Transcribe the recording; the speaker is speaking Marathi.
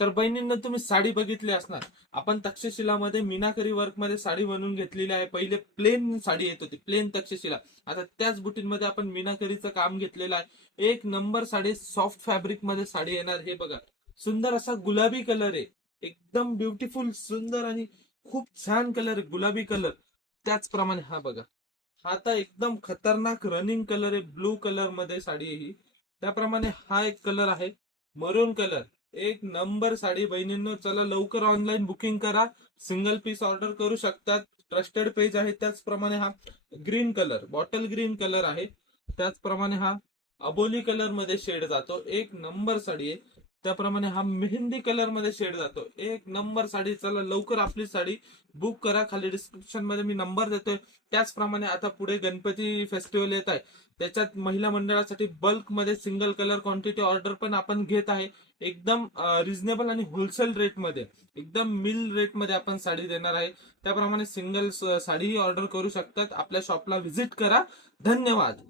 तर बहिणींना तुम्ही साडी बघितली असणार, आपण तक्षशिलामध्ये मीनाकरी वर्क मध्ये साडी बनवून घेतलेली आहे. पहिले प्लेन साडी येत होती, प्लेन तक्षशिला. आता त्याच बुटीमध्ये आपण मीनाकरीचं काम घेतलेलं आहे. एक नंबर साडी, सॉफ्ट फॅब्रिक मध्ये साडी येणार. हे बघा, सुंदर असा गुलाबी कलर आहे, एकदम ब्युटिफुल, सुंदर आणि खूप छान कलर आहे, गुलाबी कलर. त्याचप्रमाणे हा बघा, हा आता एकदम खतरनाक रनिंग कलर आहे, ब्लू कलर मध्ये साडी आहे ही. त्याप्रमाणे हा एक कलर आहे, मरून कलर. एक नंबर साडी बहिणींनो, चला लवकर ऑनलाईन बुकिंग करा, सिंगल पीस ऑर्डर करू शकतात. ट्रस्टेड पेज आहे. त्याचप्रमाणे हा green colour, bottle green colour आहे. त्याचप्रमाणे हा अबोली कलर मध्ये शेड जातो, एक नंबर साडी आहे. त्याप्रमाणे हा मेहंदी कलर मध्ये शेड जातो, एक नंबर साडी. चला लवकर आपली साडी बुक करा, खाली डिस्क्रिप्शन मध्ये मी नंबर देतोय. त्याचप्रमाणे आता पुढे गणपती फेस्टिवल येत आहे, त्याच्यात महिला मंडळासाठी बल्क मध्ये सिंगल कलर क्वांटिटी ऑर्डर पण आपण घेत आहे. एकदम रिझनेबल आणि होलसेल रेट मध्ये, एकदम मिल रेट मध्ये आपण साडी देणार आहे. त्याप्रमाणे सिंगल साडीही ऑर्डर करू शकतात. आपल्या शॉपला व्हिजिट करा. धन्यवाद.